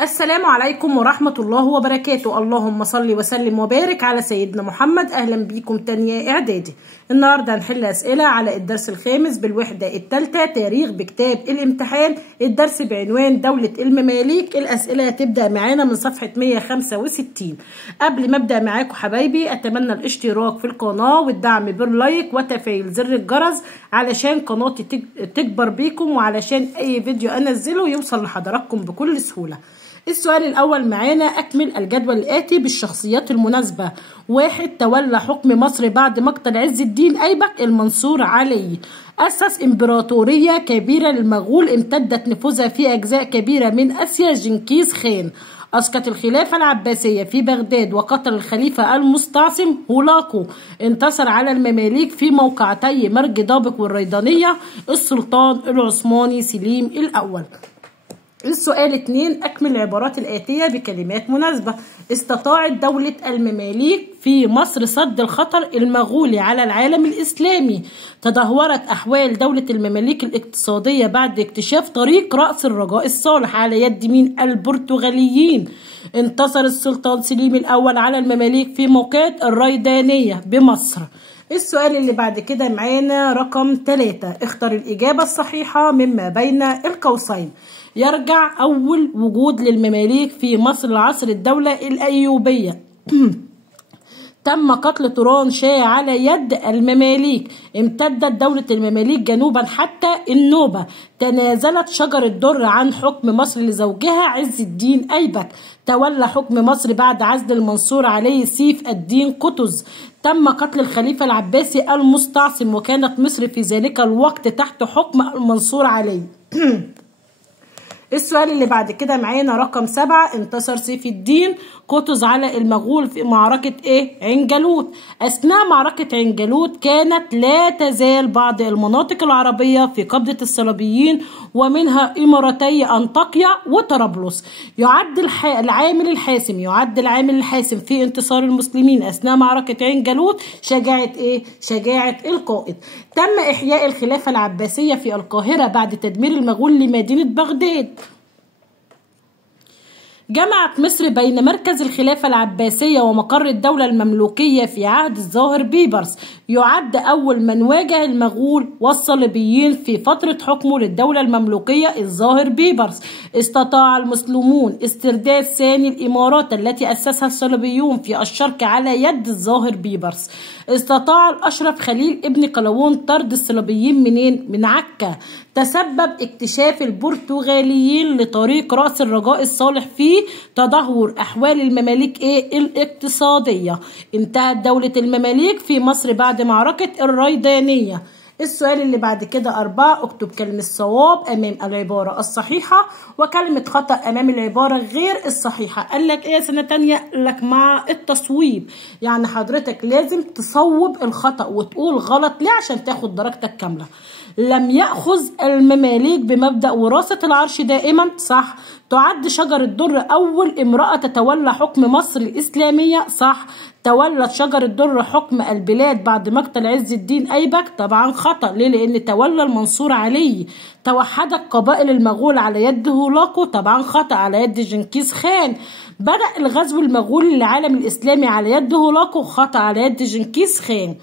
السلام عليكم ورحمة الله وبركاته. اللهم صل وسلم وبارك على سيدنا محمد. أهلا بيكم تانية إعدادي. النهاردة هنحل أسئلة على الدرس الخامس بالوحدة الثالثة تاريخ بكتاب الامتحان. الدرس بعنوان دولة المماليك. الأسئلة هتبدأ معانا من صفحة 165. قبل ما أبدأ معاكم حبايبي أتمنى الاشتراك في القناة والدعم باللايك وتفعيل زر الجرس علشان قناتي تكبر بيكم وعلشان أي فيديو أنزله يوصل لحضراتكم بكل سهولة. السؤال الأول معانا: أكمل الجدول الآتي بالشخصيات المناسبة. 1. تولى حكم مصر بعد مقتل عز الدين أيبك المنصور علي. أسس إمبراطورية كبيرة للمغول امتدت نفوذها في أجزاء كبيرة من آسيا جنكيز خان. أسقط الخلافة العباسية في بغداد وقتل الخليفة المستعصم هولاكو. انتصر على المماليك في موقعتي مرج دابق والريدانية السلطان العثماني سليم الأول. السؤال 2: أكمل العبارات الآتية بكلمات مناسبة. استطاعت دولة المماليك في مصر سد الخطر المغولي على العالم الإسلامي. تدهورت أحوال دولة المماليك الاقتصادية بعد اكتشاف طريق رأس الرجاء الصالح على يد من البرتغاليين. انتصر السلطان سليم الأول على المماليك في موقعة الريدانية بمصر. السؤال اللي بعد كده معانا رقم 3: اختر الإجابة الصحيحة مما بين القوسين. يرجع أول وجود للمماليك في مصر لعصر الدولة الأيوبية. تم قتل توران شاه على يد المماليك. امتدت دولة المماليك جنوبا حتى النوبة. تنازلت شجر الدر عن حكم مصر لزوجها عز الدين أيبك. تولى حكم مصر بعد عزل المنصور عليه سيف الدين قطز. تم قتل الخليفة العباسي المستعصم وكانت مصر في ذلك الوقت تحت حكم المنصور عليه. السؤال اللي بعد كده معانا رقم 7: انتصر سيف الدين قطز على المغول في معركة عين جالوت. أثناء معركة عين جالوت كانت لا تزال بعض المناطق العربية في قبضة الصليبيين ومنها إمارتي أنطاكيا وطرابلس. يعد العامل الحاسم في انتصار المسلمين أثناء معركة عين جالوت شجاعة القائد. تم إحياء الخلافة العباسية في القاهرة بعد تدمير المغول لمدينة بغداد. جمعت مصر بين مركز الخلافة العباسية ومقر الدولة المملوكية في عهد الظاهر بيبرس. يعد أول من واجه المغول والصليبيين في فترة حكمه للدولة المملوكية الظاهر بيبرس. استطاع المسلمون استرداد ثاني الإمارات التي أسسها الصليبيون في الشرق على يد الظاهر بيبرس. استطاع الأشرف خليل ابن قلاوون طرد الصليبيين من عكا. تسبب اكتشاف البرتغاليين لطريق رأس الرجاء الصالح في تدهور أحوال المماليك الاقتصادية. انتهت دولة المماليك في مصر بعد معركة الريدانية. السؤال اللي بعد كده 4: اكتب كلمة صواب أمام العبارة الصحيحة وكلمة خطأ أمام العبارة غير الصحيحة. قال لك إيه سنة تانية؟ لك مع التصويب، يعني حضرتك لازم تصوب الخطأ وتقول غلط ليه عشان تاخد درجتك كاملة. لم يأخذ المماليك بمبدأ وراثة العرش دائما. صح. تعد شجر الدر أول امرأة تتولى حكم مصر الإسلامية. صح. تولت شجر الدر حكم البلاد بعد مقتل عز الدين أيبك. طبعا خطأ. ليه؟ لأن تولى المنصور عليه. توحدت قبائل المغول على يد هولاكو. طبعا خطأ، على يد جنكيز خان. بدأ الغزو المغولي للعالم الإسلامي على يد هولاكو. خطأ، على يد جنكيز خان.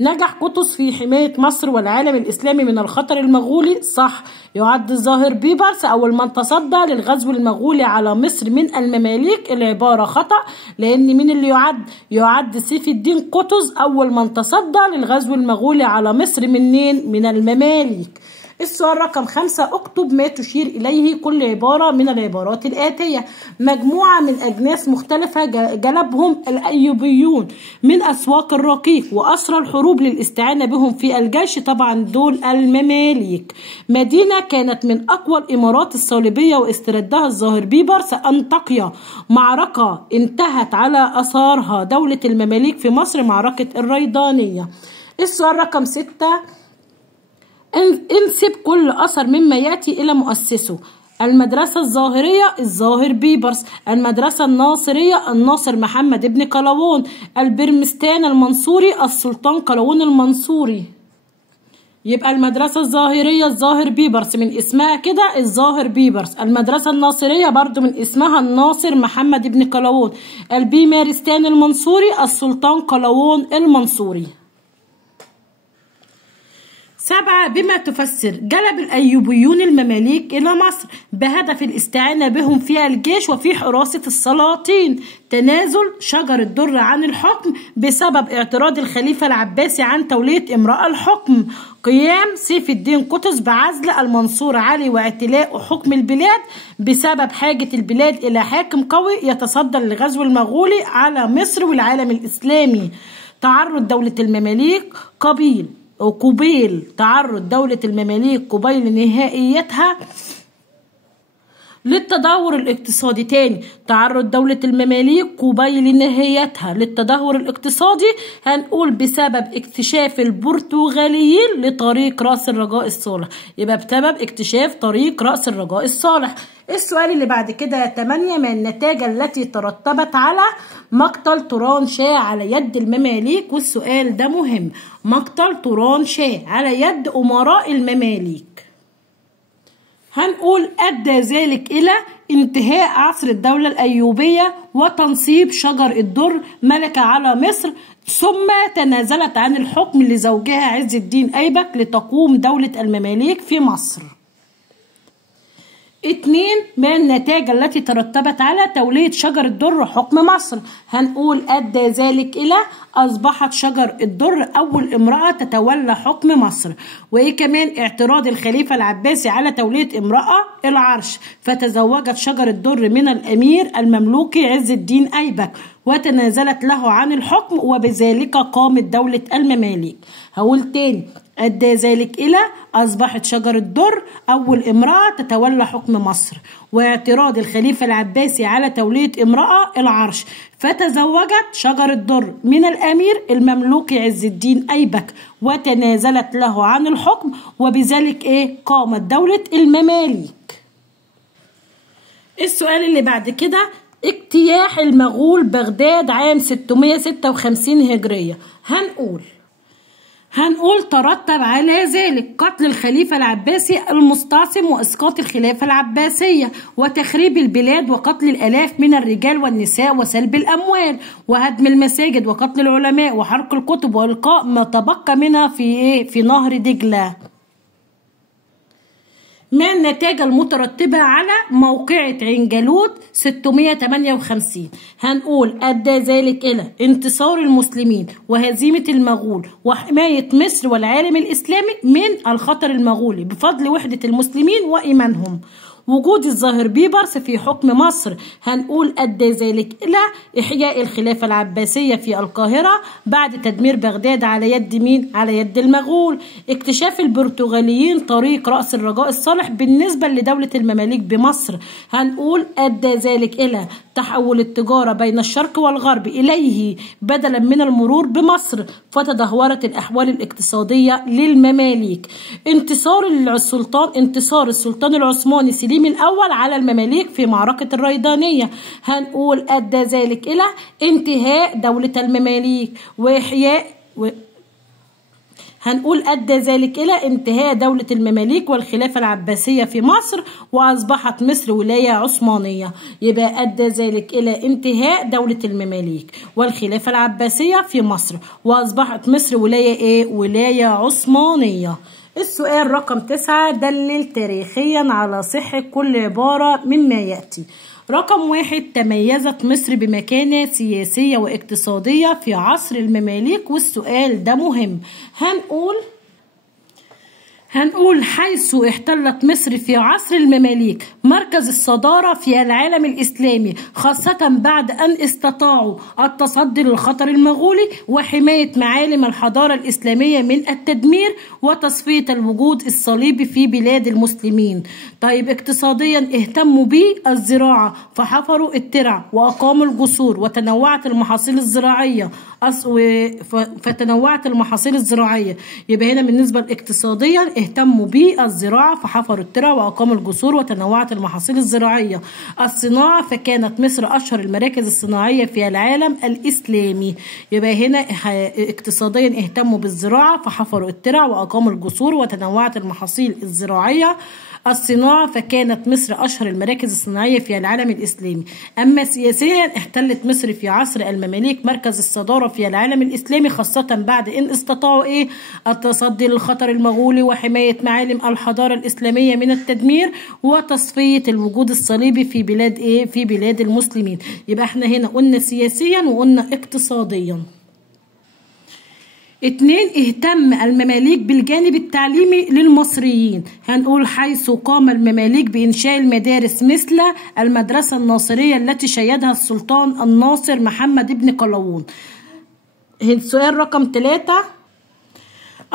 نجح قطز في حماية مصر والعالم الإسلامي من الخطر المغولي. صح. يعد الظاهر بيبرس أول من تصدى للغزو المغولي على مصر من المماليك. العبارة خطأ، لأن من اللي يعد سيف الدين قطز أول من تصدى للغزو المغولي على مصر من المماليك. السؤال رقم 5: اكتب ما تشير إليه كل عبارة من العبارات الآتية. مجموعة من أجناس مختلفة جلبهم الأيوبيون من أسواق الرقيق وأسرى الحروب للاستعانة بهم في الجيش. طبعا دول المماليك. مدينة كانت من أقوى الإمارات الصليبية واستردها الظاهر بيبرس أنطاكيا. معركة انتهت على أثارها دولة المماليك في مصر، معركة الريدانية. السؤال رقم 6: انسب كل أثر مما يأتي إلى مؤسسه. المدرسة الظاهرية الظاهر بيبرس. المدرسة الناصرية الناصر محمد بن قلاوون. البرمستان المنصوري السلطان قلاوون المنصوري. يبقى المدرسة الظاهرية الظاهر بيبرس من اسمها كده الظاهر بيبرس. المدرسة الناصرية برضو من اسمها الناصر محمد بن قلاوون. البيمارستان المنصوري السلطان قلاوون المنصوري. 7. بما تفسر جلب الأيوبيون المماليك إلى مصر بهدف الاستعانة بهم في الجيش وفي حراسة السلاطين. تنازل شجر الدر عن الحكم بسبب اعتراض الخليفة العباسي عن تولية امرأة الحكم. قيام سيف الدين قطز بعزل المنصور علي واعتلاء حكم البلاد بسبب حاجة البلاد إلى حاكم قوي يتصدى للغزو المغولي على مصر والعالم الإسلامي. تعرض دولة المماليك قبيل تعرض دولة المماليك قبيل نهائيتها للتدهور الاقتصادي. تاني، تعرض دولة المماليك قبيل نهايتها للتدهور الاقتصادي. هنقول بسبب اكتشاف البرتغاليين لطريق رأس الرجاء الصالح. يبقى بسبب اكتشاف طريق رأس الرجاء الصالح. السؤال اللي بعد كده 8. ما النتائج التي ترتبت على مقتل توران شاه على يد المماليك؟ والسؤال ده مهم. مقتل توران شاه على يد أمراء المماليك هنقول أدى ذلك إلى انتهاء عصر الدولة الأيوبية وتنصيب شجر الدر ملكة على مصر، ثم تنازلت عن الحكم لزوجها عز الدين أيبك لتقوم دولة المماليك في مصر. 2. ما النتائج التي ترتبت على تولية شجر الدر حكم مصر؟ هنقول أدى ذلك إلى أصبحت شجر الدر أول امرأة تتولى حكم مصر. وإيه كمان؟ اعتراض الخليفة العباسي على تولية امرأة العرش، فتزوجت شجر الدر من الأمير المملوكي عز الدين أيبك وتنازلت له عن الحكم، وبذلك قامت دولة المماليك. هقول تاني، أدى ذلك إلى أصبحت شجر الدر أول امرأة تتولى حكم مصر، واعتراض الخليفة العباسي على تولية امرأة العرش، فتزوجت شجر الدر من الأمير المملوكي عز الدين أيبك وتنازلت له عن الحكم، وبذلك قامت دولة المماليك. السؤال اللي بعد كده، اجتياح المغول بغداد عام 656 هجرية. هنقول ترتب على ذلك قتل الخليفة العباسي المستعصم وإسقاط الخلافة العباسية وتخريب البلاد وقتل الآلاف من الرجال والنساء وسلب الأموال وهدم المساجد وقتل العلماء وحرق الكتب وإلقاء ما تبقى منها في نهر دجلة. ما النتائج المترتبة على موقعة عين جالوت 658؟ هنقول أدى ذلك إلى انتصار المسلمين وهزيمة المغول وحماية مصر والعالم الإسلامي من الخطر المغولي بفضل وحدة المسلمين وإيمانهم. وجود الظاهر بيبرس في حكم مصر، هنقول أدى ذلك إلى إحياء الخلافة العباسية في القاهرة بعد تدمير بغداد على يد مين؟ على يد المغول. اكتشاف البرتغاليين طريق رأس الرجاء الصالح بالنسبة لدولة المماليك بمصر، هنقول أدى ذلك إلى تحول التجارة بين الشرق والغرب إليه بدلا من المرور بمصر، فتدهورت الأحوال الاقتصادية للمماليك. انتصار السلطان العثماني سليم الأول على المماليك في معركة الريدانية، هنقول أدى ذلك إلى انتهاء دولة المماليك هنقول أدى ذلك إلى انتهاء دولة المماليك والخلافة العباسية في مصر وأصبحت مصر ولاية عثمانية. يبقى أدى ذلك إلى انتهاء دولة المماليك والخلافة العباسية في مصر وأصبحت مصر ولاية عثمانية. السؤال رقم 9، دلل تاريخيا على صحة كل عبارة مما يأتي. رقم 1، تميزت مصر بمكانة سياسية واقتصادية في عصر المماليك، والسؤال ده مهم. هنقول حيث احتلت مصر في عصر المماليك مركز الصدارة في العالم الإسلامي، خاصة بعد أن استطاعوا التصدي للخطر المغولي وحماية معالم الحضارة الإسلامية من التدمير وتصفية الوجود الصليبي في بلاد المسلمين. طيب اقتصاديا اهتموا بالزراعة فحفروا الترع وأقاموا الجسور وتنوعت المحاصيل الزراعية. يبقى هنا بالنسبة لاقتصاديا اهتموا بالزراعة فحفروا الترع وأقاموا الجسور وتنوعت المحاصيل الزراعية. الصناعة فكانت مصر أشهر المراكز الصناعية في العالم الإسلامي. يبقى هنا اقتصاديا اهتموا بالزراعة فحفروا الترع وأقاموا الجسور وتنوعت المحاصيل الزراعية. الصناعة فكانت مصر أشهر المراكز الصناعية في العالم الإسلامي. أما سياسيا احتلت مصر في عصر المماليك مركز الصدارة في العالم الإسلامي، خاصة بعد إن استطاعوا التصدي للخطر المغولي وحماية معالم الحضارة الإسلامية من التدمير وتصفية الوجود الصليبي في بلاد في بلاد المسلمين. يبقى احنا هنا قلنا سياسيا وقلنا اقتصاديا. 2. اهتم المماليك بالجانب التعليمي للمصريين. هنقول حيث قام المماليك بإنشاء المدارس مثل المدرسة الناصرية التي شيدها السلطان الناصر محمد ابن قلاوون. السؤال رقم 3.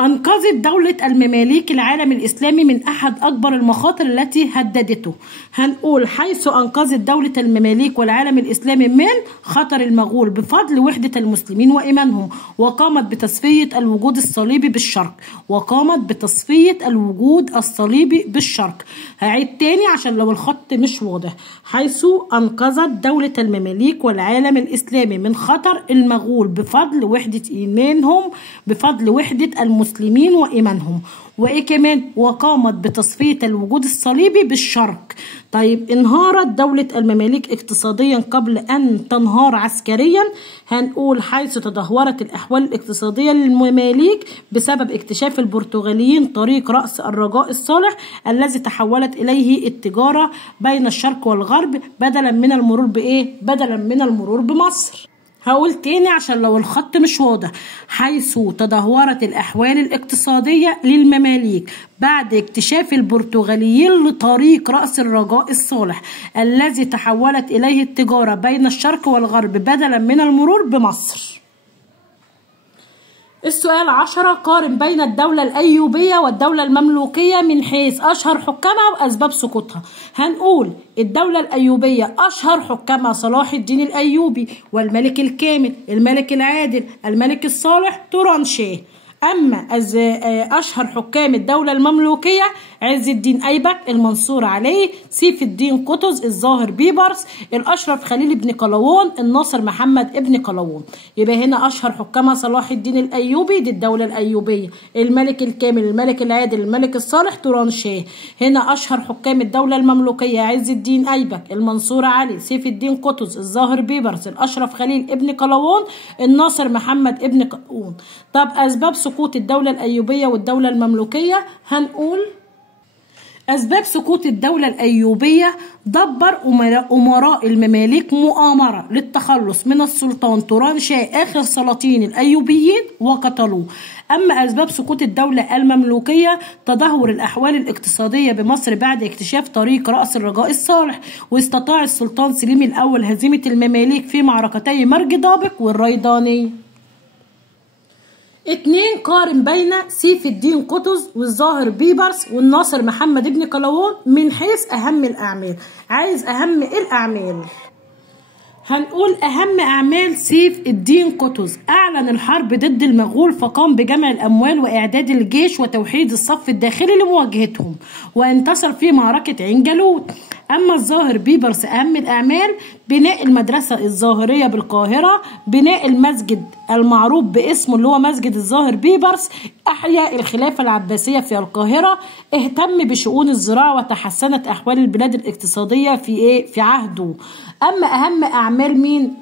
أنقذت دولة المماليك العالم الإسلامي من أحد أكبر المخاطر التي هددته. هنقول حيث أنقذت دولة المماليك والعالم الإسلامي من خطر المغول بفضل وحدة المسلمين وإيمانهم، وقامت بتصفية الوجود الصليبي بالشرق. هعيد تاني عشان لو الخط مش واضح. حيث أنقذت دولة المماليك والعالم الإسلامي من خطر المغول بفضل وحدة المسلمين وإيمانهم، وإيه كمان؟ وقامت بتصفية الوجود الصليبي بالشرق. طيب انهارت دولة المماليك اقتصاديا قبل أن تنهار عسكريا. هنقول حيث تدهورت الأحوال الاقتصادية للمماليك بسبب اكتشاف البرتغاليين طريق رأس الرجاء الصالح الذي تحولت إليه التجارة بين الشرق والغرب بدلا من المرور بمصر. هقول تاني عشان لو الخط مش واضح. حيث تدهورت الأحوال الاقتصادية للمماليك بعد اكتشاف البرتغاليين لطريق رأس الرجاء الصالح الذي تحولت إليه التجارة بين الشرق والغرب بدلا من المرور بمصر. السؤال 10. قارن بين الدولة الأيوبية والدولة المملوكية من حيث أشهر حكامها وأسباب سقوطها. هنقول الدولة الأيوبية أشهر حكامها صلاح الدين الأيوبي والملك الكامل، الملك العادل، الملك الصالح، توران شاه. أما أشهر حكام الدولة المملوكية عز الدين أيبك، المنصور علي، سيف الدين قطز، الظاهر بيبرس، الأشرف خليل بن قلاوون، الناصر محمد ابن قلاوون. يبقى هنا أشهر حكامها صلاح الدين الأيوبي، دي الدولة الأيوبية، الملك الكامل، الملك العادل، الملك الصالح، توران شاه. هنا أشهر حكام الدولة المملوكية عز الدين أيبك، المنصور علي، سيف الدين قطز، الظاهر بيبرس، الأشرف خليل ابن قلاوون، الناصر محمد ابن قلاوون. طب أسباب سقوط الدولة الأيوبية والدولة المملوكية. هنقول أسباب سقوط الدولة الأيوبية: دبر أمراء المماليك مؤامرة للتخلص من السلطان توران شاه آخر سلاطين الأيوبيين وقتلوه. أما أسباب سقوط الدولة المملوكية: تدهور الأحوال الاقتصادية بمصر بعد اكتشاف طريق رأس الرجاء الصالح، واستطاع السلطان سليم الأول هزيمة المماليك في معركتي مرج ضابق والريضانية. 2. قارن بين سيف الدين قطز والظاهر بيبرس والناصر محمد ابن قلاوون من حيث أهم الأعمال. عايز أهم الأعمال. هنقول أهم أعمال سيف الدين قطز: أعلن الحرب ضد المغول فقام بجمع الأموال وإعداد الجيش وتوحيد الصف الداخلي لمواجهتهم، وانتصر في معركة عين جالوت. أما الظاهر بيبرس أهم الأعمال: بناء المدرسة الظاهرية بالقاهرة، بناء المسجد المعروف باسمه اللي هو مسجد الظاهر بيبرس، أحيا الخلافة العباسية في القاهرة، اهتم بشؤون الزراعة وتحسنت أحوال البلاد الاقتصادية في عهده. أما أهم أعمال مين؟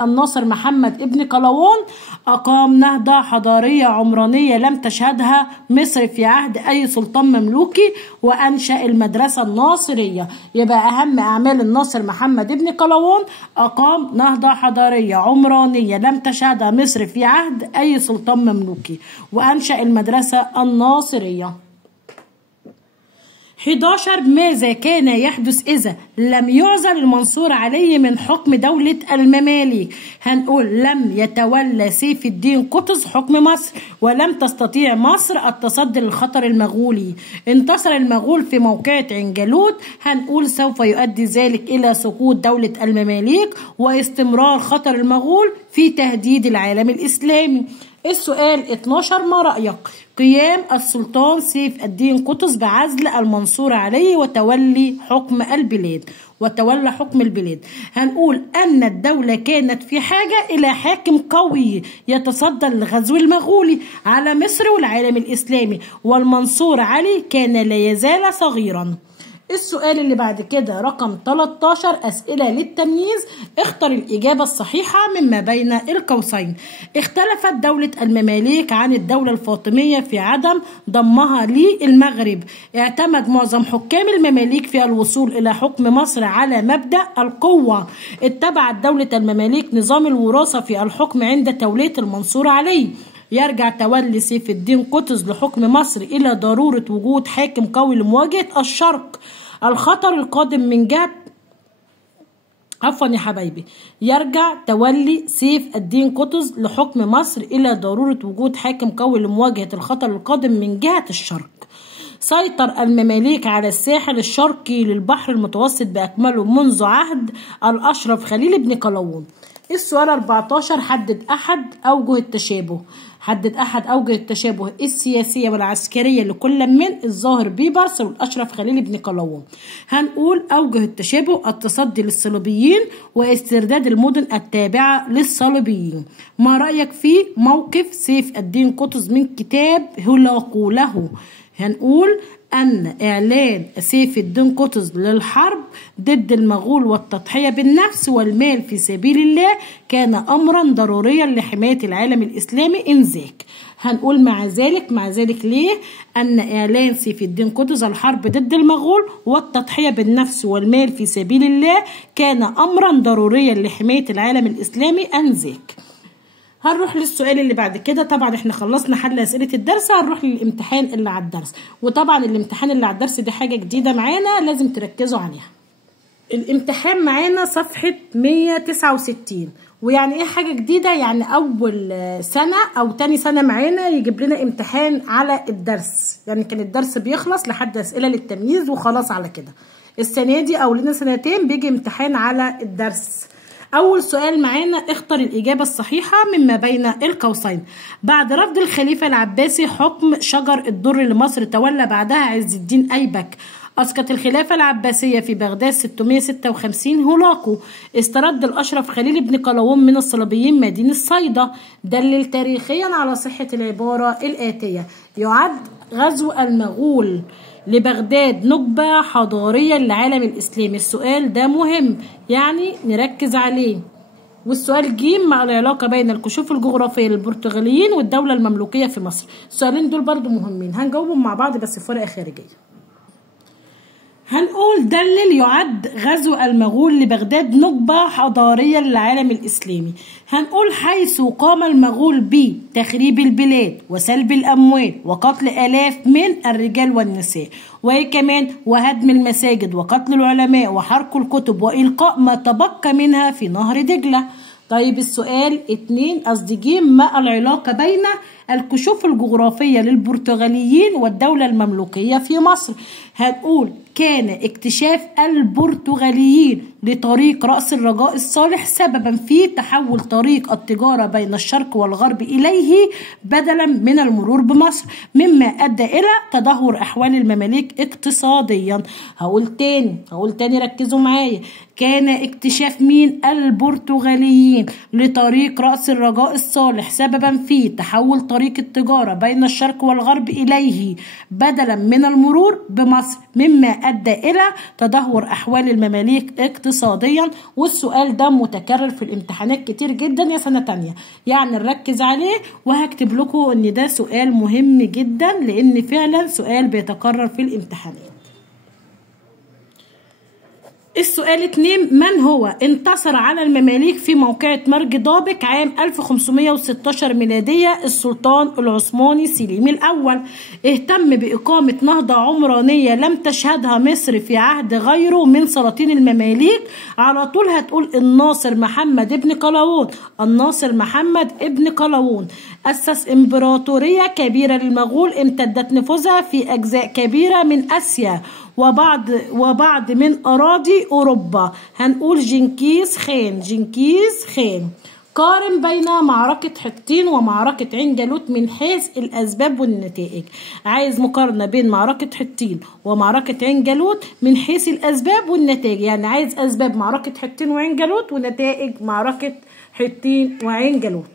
الناصر محمد ابن قلاوون أقام نهضة حضارية عمرانية لم تشهدها مصر في عهد أي سلطان مملوكي، وأنشأ المدرسة الناصرية. يبقى أهم أعمال الناصر محمد ابن قلاوون أقام نهضة حضارية عمرانية لم تشهدها مصر في عهد أي سلطان مملوكي، وأنشأ المدرسة الناصرية. 11. ماذا كان يحدث إذا لم يعزل المنصور علي من حكم دولة المماليك؟ هنقول لم يتولى سيف الدين قطز حكم مصر، ولم تستطيع مصر التصدي للخطر المغولي. انتصر المغول في موقعة عين جالوت. هنقول سوف يؤدي ذلك إلى سقوط دولة المماليك واستمرار خطر المغول في تهديد العالم الإسلامي. السؤال 12، ما رأيك قيام السلطان سيف الدين قطز بعزل المنصور علي وتولى حكم البلاد؟ هنقول أن الدولة كانت في حاجة إلى حاكم قوي يتصدى للغزو المغولي على مصر والعالم الإسلامي، والمنصور علي كان لا يزال صغيرا. السؤال اللي بعد كده رقم 13، أسئلة للتمييز، اختر الإجابة الصحيحة مما بين القوسين. اختلفت دولة المماليك عن الدولة الفاطمية في عدم ضمها للمغرب. اعتمد معظم حكام المماليك في الوصول إلى حكم مصر على مبدأ القوة. اتبعت دولة المماليك نظام الوراثة في الحكم عند تولية المنصور علي. يرجع تولي سيف الدين قطز لحكم مصر إلى ضرورة وجود حاكم قوي لمواجهة الشرق. الخطر القادم من جهة يرجع تولي سيف الدين قطز لحكم مصر إلى ضرورة وجود حاكم قوي لمواجهة الخطر القادم من جهة الشرق. سيطر المماليك على الساحل الشرقي للبحر المتوسط بأكمله منذ عهد الأشرف خليل بن قلاوون. السؤال 14، حدد أحد أوجه التشابه السياسية والعسكرية لكل من الظاهر بيبرس والأشرف خليل بن قلاوون. هنقول أوجه التشابه: التصدي للصليبيين واسترداد المدن التابعة للصليبيين. ما رأيك في موقف سيف الدين قطز من كتاب هولاكو له؟ هنقول أن إعلان سيف الدين قطز للحرب ضد المغول والتضحية بالنفس والمال في سبيل الله كان أمرا ضروريا لحماية العالم الإسلامي إنذاك. هنقول مع ذلك ليه؟ أن إعلان سيف الدين قطز الحرب ضد المغول والتضحية بالنفس والمال في سبيل الله كان أمرا ضروريا لحماية العالم الإسلامي إنذاك. هنروح للسؤال اللي بعد كده. طبعا احنا خلصنا حل اسئله الدرس، هنروح للامتحان اللي على الدرس. وطبعا الامتحان اللي على الدرس دي حاجه جديده معانا لازم تركزوا عليها. الامتحان معانا صفحه 169. ويعني ايه حاجه جديده؟ يعني اول سنه او تاني سنه معانا يجيب لنا امتحان على الدرس. يعني كان الدرس بيخلص لحد اسئله للتمييز وخلاص على كده. السنه دي او لنا سنتين بيجي امتحان على الدرس. أول سؤال معانا: اختر الإجابة الصحيحة مما بين القوسين. بعد رفض الخليفة العباسي حكم شجر الدر لمصر تولى بعدها عز الدين أيبك. أسقط الخلافة العباسية في بغداد 656 هولاكو. استرد الأشرف خليل بن قلاوون من الصليبيين مدينة صيدا. دلل تاريخيا على صحة العبارة الآتية: يعد غزو المغول لبغداد نكبة حضارية للعالم الإسلامي. السؤال ده مهم يعني نركز عليه. والسؤال ج: مع العلاقة بين الكشوف الجغرافية للبرتغاليين والدولة المملوكية في مصر. السؤالين دول برضو مهمين، هنجاوبهم مع بعض بس في ورقة خارجية. هنقول دلل يعد غزو المغول لبغداد نكبة حضارية للعالم الإسلامي. هنقول حيث قام المغول بتخريب البلاد وسلب الأموال وقتل آلاف من الرجال والنساء، وكمان وهدم المساجد وقتل العلماء وحرق الكتب وإلقاء ما تبقى منها في نهر دجلة. طيب السؤال 2 ما العلاقة بين الكشوف الجغرافية للبرتغاليين والدولة المملوكية في مصر؟ هنقول كان اكتشاف البرتغاليين لطريق رأس الرجاء الصالح سببا في تحول طريق التجارة بين الشرق والغرب إليه بدلا من المرور بمصر، مما أدى إلى تدهور أحوال المماليك اقتصاديا. هقول تاني ركزوا معايا. كان اكتشاف مين؟ البرتغاليين لطريق رأس الرجاء الصالح سببا في تحول طريق التجارة بين الشرق والغرب إليه بدلا من المرور بمصر، مما أدى إلى تدهور أحوال المماليك اقتصاديا. والسؤال ده متكرر في الامتحانات كتير جدا يا سنة تانية، يعني نركز عليه. وهكتب لكم ان ده سؤال مهم جدا لان فعلا سؤال بيتكرر في الامتحانات. السؤال 2: من هو انتصر على المماليك في موقعة مرج ضابك عام 1516 ميلادية؟ السلطان العثماني سليم الأول. اهتم بإقامة نهضة عمرانية لم تشهدها مصر في عهد غيره من سلاطين المماليك. على طول هتقول الناصر محمد ابن قلاوون. أسس إمبراطورية كبيرة للمغول امتدت نفوذها في أجزاء كبيرة من آسيا وبعض من أراضي أوروبا. هنقول جنكيز خان. قارن بين معركة حطين ومعركة عين جالوت من حيث الأسباب والنتائج. عايز مقارنة بين معركة حطين ومعركة عين جالوت من حيث الأسباب والنتائج، يعني عايز أسباب معركة حطين وعين جالوت ونتائج معركة حطين وعين جالوت.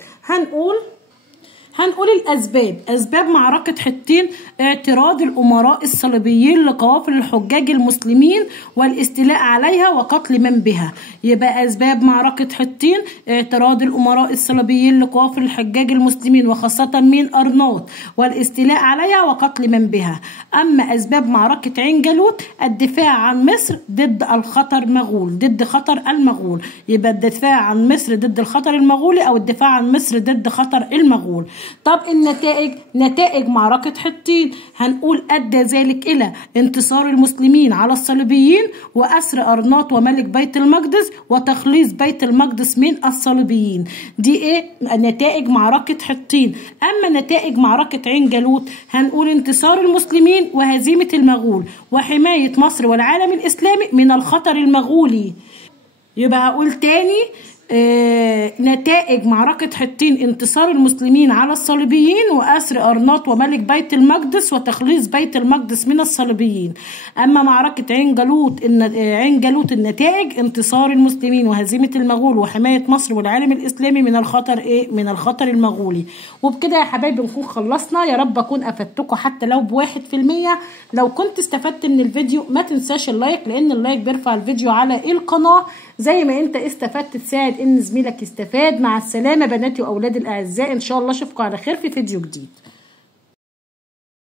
هنقول الأسباب. أسباب معركة حطين: اعتراض الأمراء الصليبيين لقوافل الحجاج المسلمين والاستيلاء عليها وقتل من بها. يبقى أسباب معركة حطين اعتراض الأمراء الصليبيين لقوافل الحجاج المسلمين وخاصة من أرناط والاستيلاء عليها وقتل من بها. أما أسباب معركة عين جالوت الدفاع عن مصر ضد الخطر المغول، ضد خطر المغول. يبقى الدفاع عن مصر ضد الخطر المغولي أو الدفاع عن مصر ضد خطر المغول. طب النتائج: نتائج معركة حطين هنقول أدى ذلك إلى انتصار المسلمين على الصليبيين وأسر أرناط وملك بيت المقدس وتخليص بيت المقدس من الصليبيين. دي إيه؟ نتائج معركة حطين. أما نتائج معركة عين جالوت هنقول انتصار المسلمين وهزيمة المغول وحماية مصر والعالم الإسلامي من الخطر المغولي. يبقى هقول تاني: نتائج معركة حطين انتصار المسلمين على الصليبيين وأسر أرناط وملك بيت المقدس وتخليص بيت المقدس من الصليبيين. أما معركة عين جالوت النتائج انتصار المسلمين وهزيمة المغول وحماية مصر والعالم الإسلامي من الخطر من الخطر المغولي. وبكده يا حبايبي نكون خلصنا. يا رب أكون أفدتكم حتى لو ب1%. لو كنت استفدت من الفيديو ما تنساش اللايك، لأن اللايك بيرفع الفيديو على القناة. زي ما انت استفدت تساعد ان زميلك يستفاد. مع السلامة بناتي واولادي الاعزاء، ان شاء الله اشوفكم على خير في فيديو جديد.